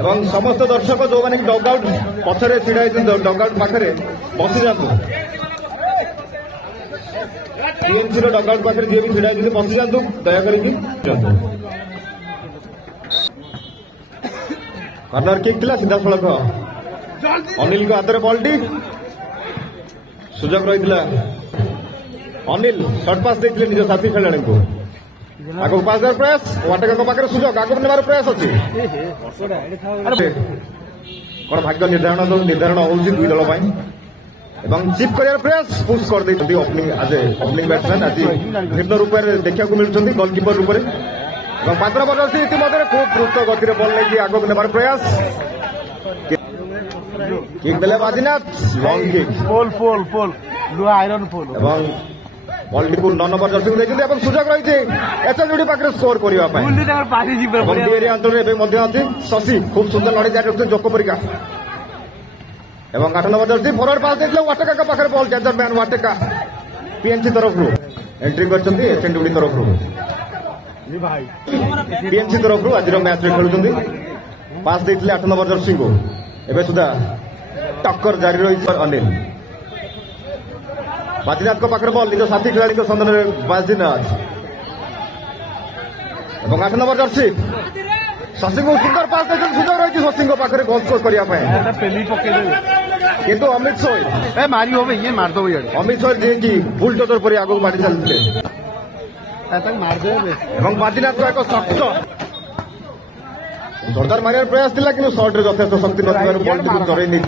এবং সমস্ত দর্শক যে ডগ আউট পছরে ছিড়া হয়েছেন ডগ আউট পাখে বসি যাতে টিএমসি ডগ আউট পাখে যে भी ছিড়া হয়েছে বসি যাতে দয়াকরি कर्नर किक था सीधा सड़क अनिल को हाथ में बॉल टी सुजोग रही अनिल शॉर्ट पास देते निज साथी खेलाड़ी को आगे पास देवार प्रयास वाटेका पाखे सुजोग आगे नेबार प्रयास अच्छी कौन भाग्य निर्धारण हो दुई दल चिप कर प्रयास पुश कर ओपनिंग आज ओपनिंग बैट्समैन आज भिन्न रूप देखा मिलूँ गोलकीपर रूप से पात्र बदलसी इतिमध्य खूब द्रुत गति बल नहीं आगे नेबार प्रयास किक देले बाजीनाथ लंग किक पोल पोल पोल लुहा आयरन पोल एवं बॉल टी 9 नंबर जर्सी देखते एवं सुजोग रही एचएलडी पाखे स्कोर करने अंचल अच्छी शशि खूब सुंदर लड़ाई जारी रखते जोक परिका एवं 8 नंबर जर्सी फरवर्ड पास देते वाटेका पाखे बॉल डेंजर मैन वाटेका पीएनसी तरफ एंट्री कर एचएलडी तरफ पीएनसी तरफ आज मैच खेलुं पास देते 8 नंबर जर्सी को एवं सुधा टक्कर जारी रही अनिल बाजीनाथ पाखे बॉल निज साथी खिलाड़ी सन्धान में बाजीनाथ और 8 नंबर जर्सी शशि को सुंदर पास देते सुजोग रही शशि पाखे गोल स्कोर करने किंतु अमित सोय मारी हो ये मारद अमित सोय जी की बुलडोजर पर आगे मारी चलते बाजीनाथ को एक शक्त जोरदार मारियार प्रयास था कि सर्ट रे यथेष्ट शक्ति नल बॉल टी चरई नहीं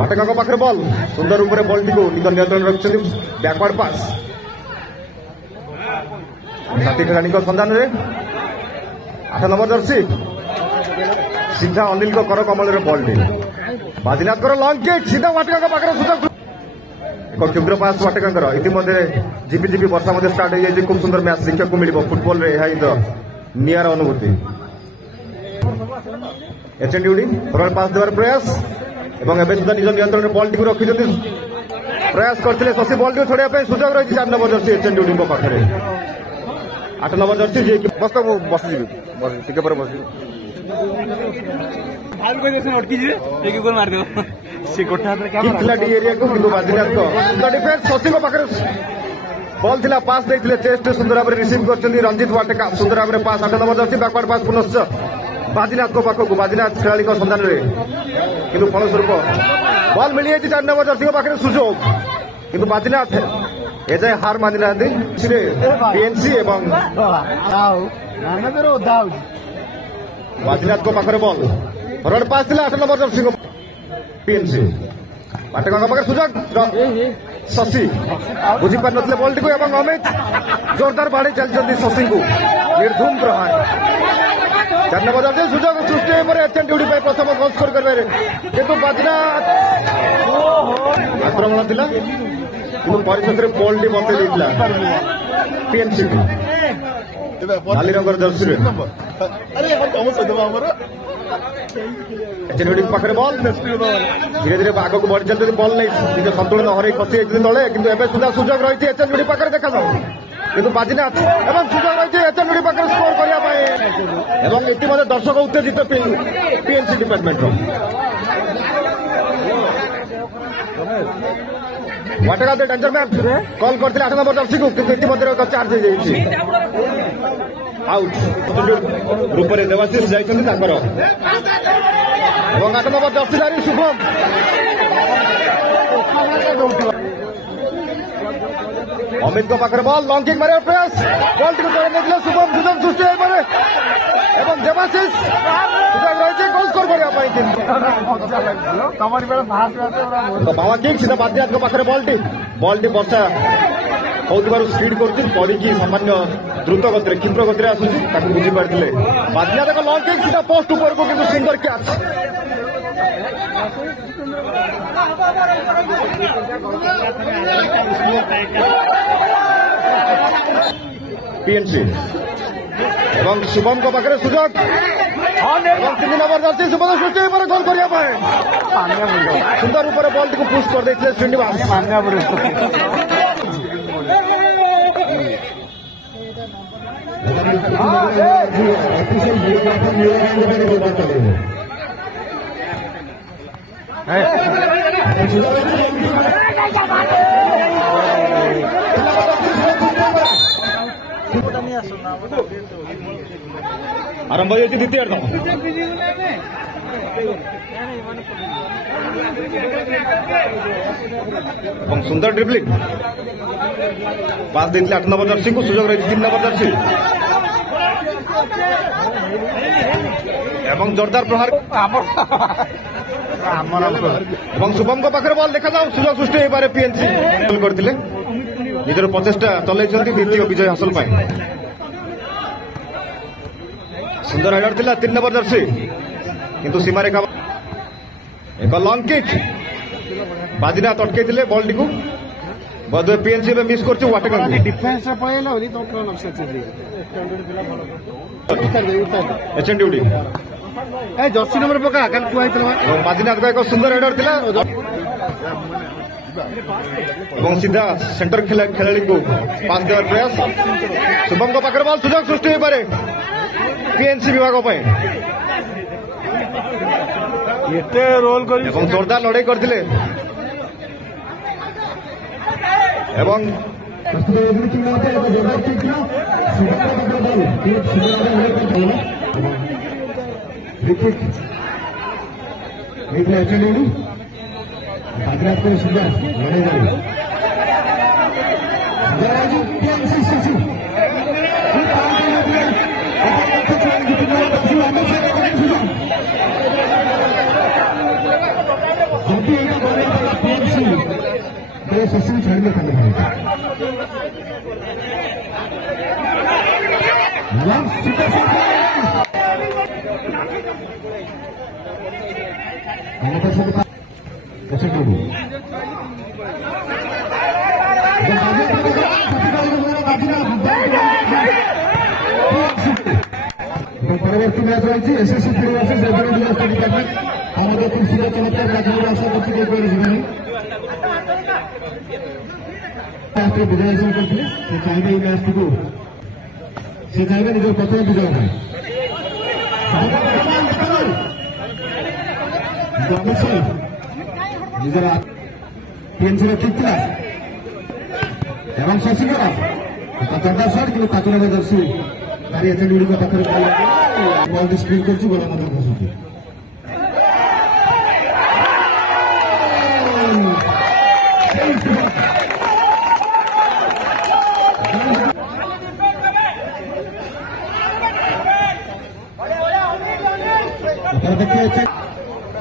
वाटेका पाखे बॉल सुंदर रूप से बॉल टी को निज नियंत्रण रखिंट बैकवर्ड पास साथी खिलाड़ी सन्धान में 8 नंबर जर्सी सीधा अनिल को कर कमल बॉल टी बाजीनाथ लंग किक सीधा वाटेका पाखे सुजोग एक क्षुद्र पास वाटेका इतिमध्य झिपिझिपि वर्षा स्टार्ट हो जाए खूब सुंदर मैच देखा मिल फुटबॉल निआर अनुभूति एचएनडी फरवर्ड पास देवार प्रयास एवं सुधा निज नियंत्रण में बॉल टी रखी प्रयास करते शशि बॉल टी छोड़ा सुजोग रही 4 नंबर जर्सी एचएनडी पाखे 8 नंबर जर्सी जी बस तो बसजी बस शशि पाखे बॉल थिला पास देते चेस्ट सुंदर भाव रिसीव कर रंजित वाटेका सुंदर भाव पास 8 नंबर जर्सी बैकवर्ड पास पुनश्च बाजीनाथ पाखक बाजीनाथ खिलाड़ी सन्धान में किंतु फलस्वरूप बॉल मिली 4 नंबर जर्सी पाखे सुजोग किंतु बाजीनाथ एजाए हार मानि ना पीएनसी एवं बाजीनाथ पाखे बॉल फरवर्ड पास था 8 नंबर जर्सी को पीएनसी वाटेका पाखे सुजोग शशि बुझी पार नथिले बॉल टी को एवं अमित जोरदार बाड़ी चलती शशि को निर्धूम प्रहार 4 नंबर जर्सी सुजोग सृष्टि एचएनडी प्रथम गोल स्कोर कर बाजीनाथ आक्रमण था कि परिशेष बॉल टी बतई पीएनसी को नाली रंगर जर्सी एचएनडी पाखे बॉल धीरे धीरे आग को बढ़ी चलते बॉल नहीं निज संतुलन हर खसी तले कि सुधा सुजोग रही एचएनडी पाखे देखा किंतु बाजीनाथ एवं सुजोग रही एचएनडी पाखे स्कोर करने इतिमध्य दर्शक उत्तेजित पीएनसी डिपार्टमेंट वाटेका डेंजर मैच कॉल करते 8 नंबर जर्सी को इतिमध्य चार्ज हो आउट रूप से देवाशीष जाइए 8 नंबर जर्सी धारी शुभम अमित को पाखे बॉल लंग किक मारे प्रयास बॉल टी चढ़े शुभम सुजोग सृष्टि देवाशीष सुजोग रही गोल स्कोर करने बाबा किक सीधा बाजीनाथ पाखे बॉल टी वर्षा हो स्पीड कर सामान्य द्रुत गति क्षिप्र गति आसूसी बुझी पारे बाजीनाथ लंग किक सीधा पोस्ट ऊपर को किंतु सिंगल कैच पीएनसी एवं शुभम को पाखे सुजोग 3 नंबर जर्सी शुभम सृष्टि गोल करने सुंदर ऊपर बॉल टी को पुश कर देते श्रीनिवास आरंभ होती द्वितीय सुंदर ड्रिबलिंग पास देते 8 नंबर जर्सी को सुजोग रही 3 नंबर जर्सी एवं जोरदार प्रहार शुभम को पाखे बल देखा जाऊ सुजोग सृष्टि हो पारे पीएनसी करते निजर प्रचेषा चल द्वितीय विजय हासिल सुंदर हेडर थिला 3 नंबर जर्सी किंतु सीमा रेखा एक लंग किक बाजीनाथ अटकई बल टी बोधे पीएनसी मिस कर एचएन ड्यूटी जर्सी नंबर पका बाजीनाथ का एक सुंदर हेडर थिला सीधा सेंटर खिलाड़ी को पास देवार प्रयास शुभम को पाखे बल सुजोग सृष्टि हो पारे पीएनसी विभाग रोल कर जोरदार लड़ाई करते परवर्ती मैच रही एसएससी डिपार्टमेंट हमारे तुलसीरा चमत्कार राज्य आशा करती विजय हासिल करते चाहिए मैच को चाहिए निज प्रथम विजय निजर पीएनसी ठीक था शशिकला चंदा सर कि 5 नंबर जर्सी गाड़ी एचएन ड्यूटी पाखे बल स्क्रीन कर गोल फसुची देखिए